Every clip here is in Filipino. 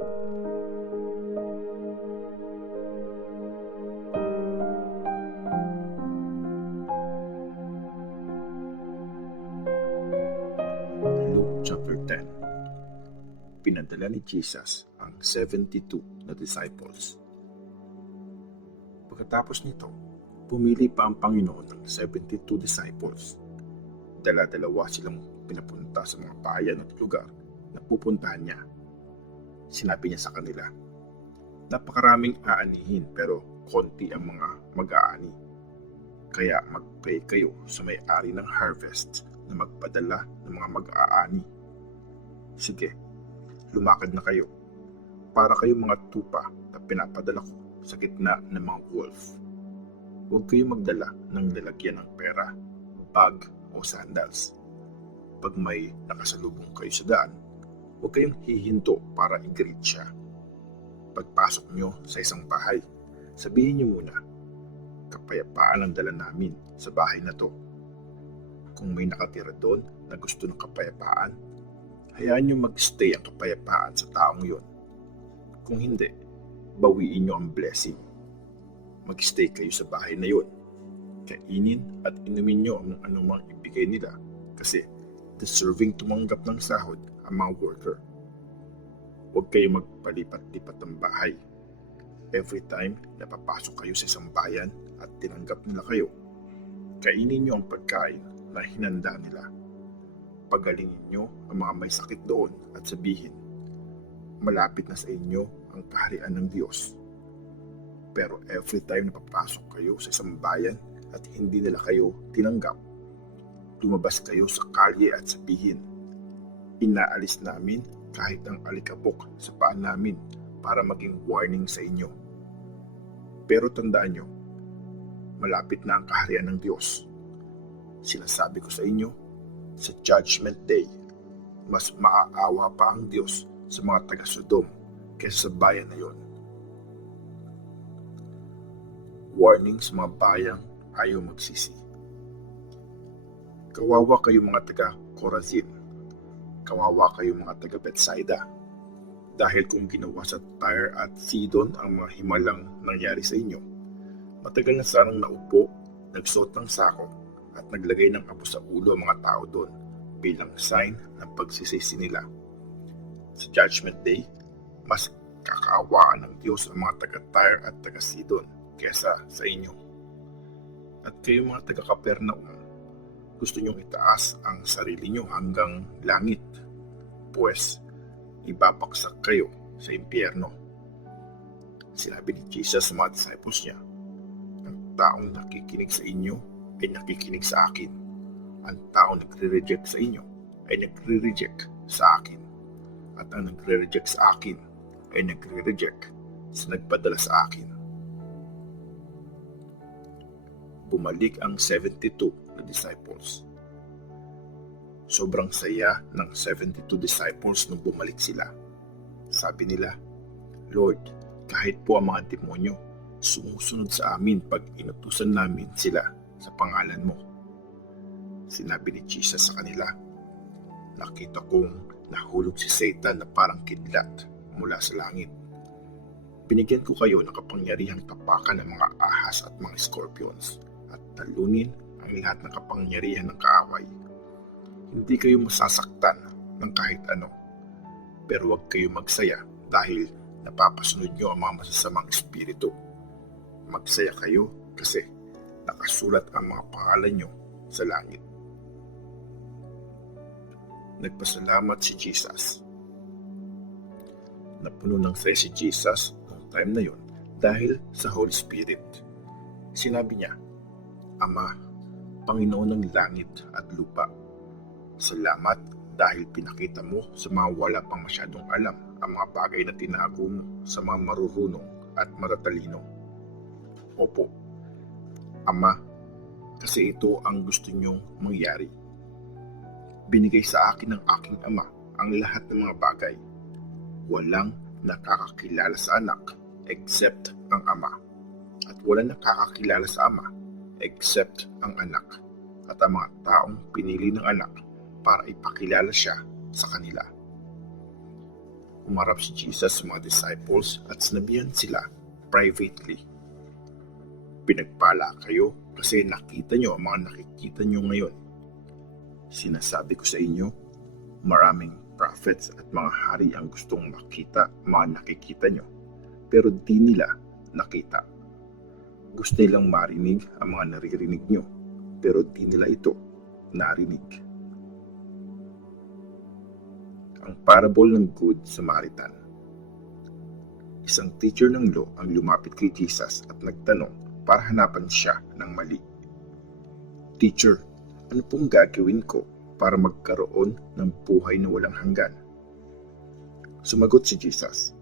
Luke chapter 10. Pinadala ni Jesus ang 72 na disciples. Pagkatapos nito, pumili pa ang Panginoon ng 72 disciples. Dala-dalawa silang pinapunta sa mga bayan at lugar na pupuntahan niya. Sinabi niya sa kanila, napakaraming aanihin pero konti ang mga mag-aani. Kaya mag-pray kayo sa may-ari ng harvest na magpadala ng mga mag-aani. Sige, lumakad na kayo para kayong mga tupa na pinapadala ko sa gitna ng mga wolf. Huwag kayong magdala ng lalagyan ng pera, bag o sandals. Pag may nakasalubong kayo sa daan, huwag kayong hihinto para i-greet siya. Pagpasok nyo sa isang bahay, sabihin nyo muna, kapayapaan ang dala namin sa bahay na to. Kung may nakatira doon na gusto ng kapayapaan, hayaan nyo mag-stay ang kapayapaan sa taong yon. Kung hindi, bawiin nyo ang blessing. Mag-stay kayo sa bahay na yon. Kainin at inumin nyo ang anumang ibigay nila kasi deserving tumanggap ng sahod ang mga worker. Huwag kayo magpalipat-lipat ng bahay. Every time na papasok kayo sa isang bayan at tinanggap nila kayo, kainin nyo ang pagkain na hinanda nila. Pagalingin nyo ang mga may sakit doon at sabihin, malapit na sa inyo ang kaharian ng Diyos. Pero every time na papasok kayo sa isang bayan at hindi nila kayo tinanggap, lumabas kayo sa kalye at sabihin, inaalis namin kahit ang alikabok sa paa namin para maging warning sa inyo. Pero tandaan nyo, malapit na ang kaharian ng Diyos. Sinasabi ko sa inyo, sa Judgment Day, mas maaawa pa ang Diyos sa mga taga-Sodom kaysa sa bayan na yon. Warning sa mga bayang ayaw magsisi. Kawawa kayo mga taga-Corazin. Kawawa kayo mga taga-Bethsaida. Dahil kung ginawa sa Tyre at Sidon ang mga himalang nangyari sa inyo, matagal na sanang naupo, nagsuot ng sako, at naglagay ng abo sa ulo ang mga tao doon bilang sign ng pagsisisi nila. Sa Judgment Day, mas kakaawaan ng Diyos ang mga taga-Tyre at taga-Sidon kesa sa inyo. At kayo mga taga-Capernaum, gusto nyong itaas ang sarili nyo hanggang langit, pues ibabaksak kayo sa impyerno. Sinabi ni Jesus sa mga disciples niya, ang taong nakikinig sa inyo ay nakikinig sa akin. Ang taong nagre-reject sa inyo ay nagre-reject sa akin. At ang nagre-reject sa akin ay nagre-reject sa nagpadala sa akin. Bumalik ang 72 na disciples. Sobrang saya ng 72 disciples nung bumalik sila. Sabi nila, Lord, kahit po ang mga demonyo, sumusunod sa amin pag inutusan namin sila sa pangalan mo. Sinabi ni Jesus sa kanila, nakita kong nahulog si Satan na parang kidlat mula sa langit. Binigyan ko kayo ng kapangyarihang tapakan ng mga ahas at mga scorpions at talunin ang lahat ng kapangyarihan ng kaaway. Hindi kayo masasaktan ng kahit ano, pero huwag kayo magsaya dahil napapasunod nyo ang mga masasamang espiritu. Magsaya kayo kasi nakasulat ang mga pangalan nyo sa langit. Nagpasalamat si Jesus. Napuno ng saya si Jesus noong time na yon dahil sa Holy Spirit. Sinabi niya, Ama, Panginoon ng langit at lupa, salamat dahil pinakita mo sa mga wala pang masyadong alam ang mga bagay na tinago mo sa mga marurunong at matatalino. Opo, Ama, kasi ito ang gusto niyong mangyari. Binigay sa akin ng aking Ama ang lahat ng mga bagay. Walang nakakakilala sa anak except ang Ama. At walang nakakakilala sa Ama except ang anak at ang mga taong pinili ng anak para ipakilala siya sa kanila. Umarap si Jesus sa mga disciples at sinabihan sila privately, "Pinagpala kayo kasi nakita nyo ang mga nakikita nyo ngayon. Sinasabi ko sa inyo, maraming prophets at mga hari ang gustong makita mga nakikita nyo, pero di nila nakita. Gusto nilang marinig ang mga naririnig nyo, pero di nila ito narinig." Ang parable ng Good Samaritan. Isang teacher ng law ang lumapit kay Jesus at nagtanong para hanapan siya ng mali. "Teacher, ano pong gagawin ko para magkaroon ng buhay na walang hanggan?" Sumagot si Jesus,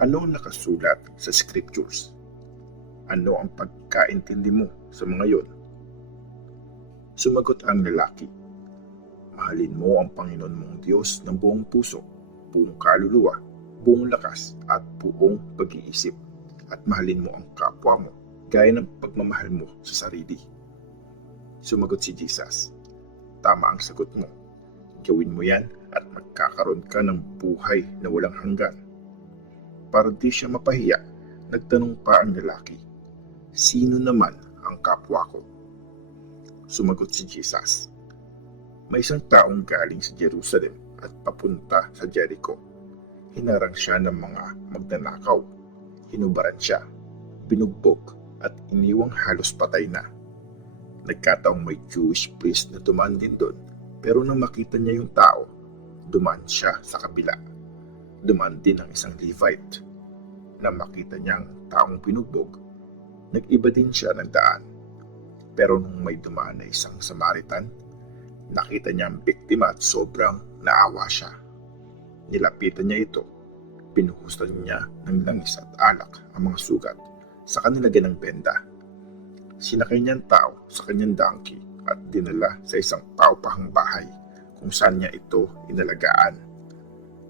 "Ano ang nakasulat sa scriptures? Ano ang pagkaintindi mo sa mga yon?" Sumagot ang lalaki, "Mahalin mo ang Panginoon mong Diyos ng buong puso, buong kaluluwa, buong lakas at buong pag-iisip, at mahalin mo ang kapwa mo gaya ng pagmamahal mo sa sarili." Sumagot si Jesus, "Tama ang sagot mo. Gawin mo yan at magkakaroon ka ng buhay na walang hanggan." Para di siya mapahiya, nagtanong pa ang lalaki, "Sino naman ang kapwa ko?" Sumagot si Jesus, "May isang taong galing sa Jerusalem at papunta sa Jericho. Hinarang siya ng mga magnanakaw. Hinubaran siya, binugbog at iniwang halos patay na. Nagkataong may Jewish priest na dumaan din doon, pero nang makita niya yung tao, dumaan siya sa kabila. Dumaan din ang isang Levite. Nang makita niyang taong binugbog, nag-iba din siya ng daan. Pero nung may dumaan na isang Samaritan, nakita niya ang biktima at sobrang naawa siya. Nilapitan niya ito, pinuhusan niya ng langis at alak ang mga sugat sa kanilagyan ng benda. Sinakay niya ang tao sa kanyang donkey at dinala sa isang paupahang bahay kung saan niya ito inalagaan.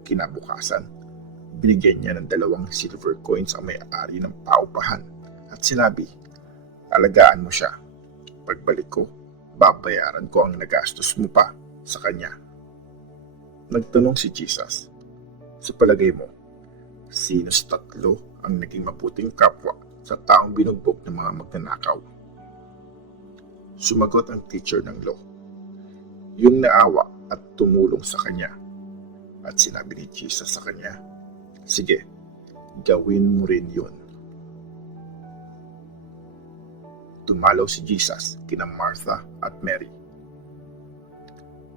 Kinabukasan, binigyan niya ng 2 silver coins ang may-ari ng paupahan at sinabi, "Alagaan mo siya. Pagbalik ko, babayaran ko ang nagastos mo pa sa kanya." Nagtanong si Jesus, "Sa palagay mo, sino sa 3 ang naging mabuting kapwa sa taong binugbog ng mga magnanakaw?" Sumagot ang teacher ng law, "Yung naawa at tumulong sa kanya." At sinabi ni Jesus sa kanya, "Sige, gawin mo rin yun." Tumalaw si Jesus kina Martha at Mary.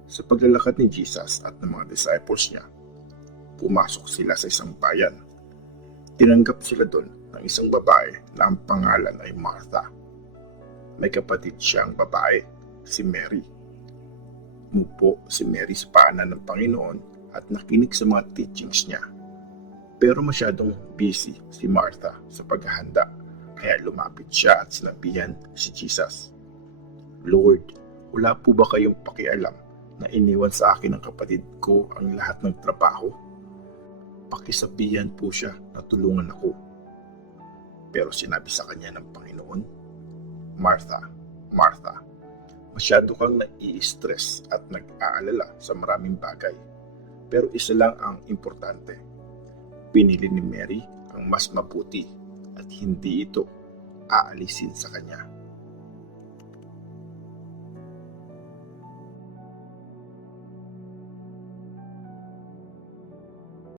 Sa paglalakad ni Jesus at ng mga disciples niya, pumasok sila sa isang bayan. Tinanggap sila doon ng isang babae na ang pangalan ay Martha. May kapatid siyang babae, si Mary. Umupo si Mary sa paanan ng Panginoon at nakinig sa mga teachings niya. Pero masyadong busy si Martha sa paghahanda, kaya lumapit siya at sinabihan si Jesus, "Lord, wala po ba kayong pakialam na iniwan sa akin ng kapatid ko ang lahat ng trabaho? Pakisabihan po siya na tulungan ako." Pero sinabi sa kanya ng Panginoon, "Martha, Martha, masyado kang nai-stress at nag-aalala sa maraming bagay. Pero isa lang ang importante. Pinili ni Mary ang mas mabuti at hindi ito aalisin sa kanya."